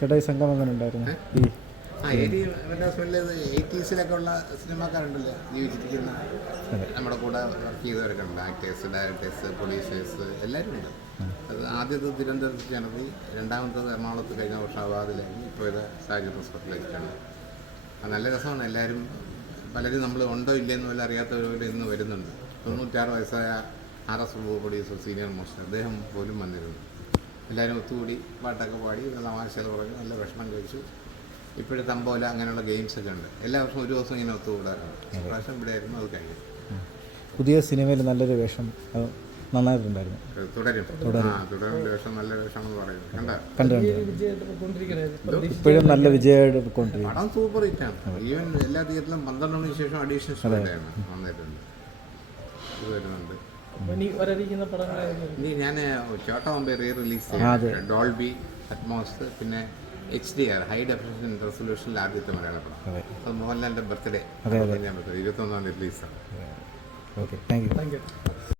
ചേട്ടാ ഈ സംഘം അങ്ങനെ ഉണ്ടായിരുന്നു ഈ 80s ഉള്ള സിനിമാക്കാരുണ്ടല്ലോ ജീവിച്ചിരിക്കുന്ന നമ്മുടെ കൂടെ വർക്ക് ചെയ്തവരൊക്കെ ഉണ്ട്. ആക്ടേഴ്സ്, ഡയറക്ടേഴ്സ്, പ്രൊഡ്യൂസേഴ്സ് എല്ലാവരും ഉണ്ട്. അത് ആദ്യത്തെ തിരുവനന്തപുരത്ത് ജനതി, രണ്ടാമത്തത് എറണാകുളത്ത് കഴിഞ്ഞ വർഷം അവാദിലായിരുന്നു. ഇപ്പോൾ ഇത് സാഹചര്യ ഹോസ്പിറ്റലിലാണ്. നല്ല രസമാണ്. എല്ലാവരും പലരും നമ്മൾ ഉണ്ടോ ഇല്ലെന്ന് വല്ല അറിയാത്തവരോട് ഇന്ന് വരുന്നുണ്ട്. 96 വയസ്സായ RS പ്രൊഡ്യൂസർ സീനിയർ മോസ്റ്റ് അദ്ദേഹം പോലും വന്നിരുന്നു. എല്ലാവരും ഒത്തുകൂടി പാട്ടൊക്കെ പാടി തമാശകൾ പറഞ്ഞു നല്ല ഭക്ഷണം കഴിച്ചു. ഇപ്പോഴത്തെ തമ്പോല അങ്ങനെയുള്ള ഗെയിംസൊക്കെ ഉണ്ട്. എല്ലാ വർഷവും ഒരു ദിവസം ഇങ്ങനെ ഒത്തുകൂടാറുണ്ട്. പ്രാവശ്യം ഇവിടെ ആയിരുന്നു. അത് കഴിഞ്ഞു. പുതിയ സിനിമയിൽ നല്ലൊരു വേഷം നന്നായിട്ടുണ്ടായിരുന്നു. തുടരും വേഷം നല്ല വേഷമെന്ന് പറയുന്നത് കണ്ടു ഇപ്പോഴും നല്ല വിജയമായിട്ട് പടം സൂപ്പർ ഹിറ്റാണ്. ഈവൻ എല്ലാ തിയേറ്ററിലും 12 മണിക്ക് ശേഷം അഡീഷണൽ ഷോയാണ് വന്നിട്ടുണ്ട്. ഇത് വരുന്നുണ്ട്. ഇനി ഞാൻ ചോട്ട മുമ്പേ റിലീസ് ചെയ്യാം. ഡോൾബി അറ്റ്മോസ്, പിന്നെ HDR ഹൈ ഡെഫിനിഷൻ റെസൊല്യൂഷനിൽ ആദ്യത്തെ മലയാള പടം. അത് മോഹൻലാലിൻ്റെ ബർത്ത്ഡേ 21-ാം തീയതി റിലീസാണ്. Okay, thank you.